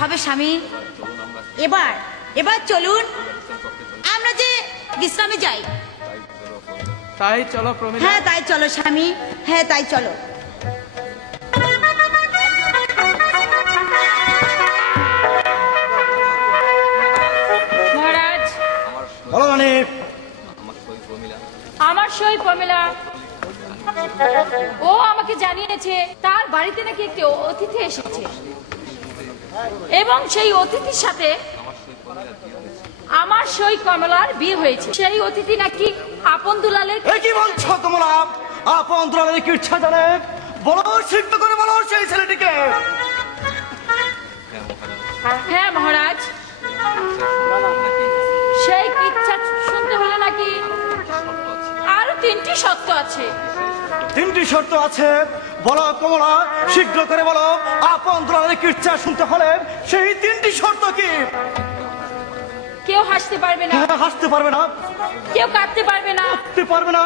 হবে স্বামী। এবার এবার চলুন আমরা যে বিশ্রামে যাই। তাই চলো হ্যাঁ তাই চলো স্বামী। হ্যাঁ তাই চলো। মহারাজ। বলো মানে আমার সই প্রমিলা। ও আমাকে জানিয়েছে তার বাড়িতে নাকি একটি অতিথি এসেছে। এবং সেই অতিথির সাথে আমার সই কমলার বিয়ে হয়েছে। সেই অতিথি নাকি আপন দুলালের কি বলছো তোমরা? আপন তোমাদের কি ইচ্ছা জানে? বলো সিদ্ধ করে বলো সেই ছেলেটিকে। হ্যাঁ মহারাজ। সেই ইচ্ছা শুনতে হলে নাকি? আরও তিনটি সত্য আছে। তিনটি শর্ত আছে। বলো কমলা শীঘ্র করে বলো। আপন তোমাদের কীর্চা শুনতে হলে সেই তিনটি শর্ত কি? কেউ হাসতে পারবে না। হ্যাঁ, হাসতে পারবে না। কেউ কাঁদতে পারবে না। কাঁদতে পারবে না।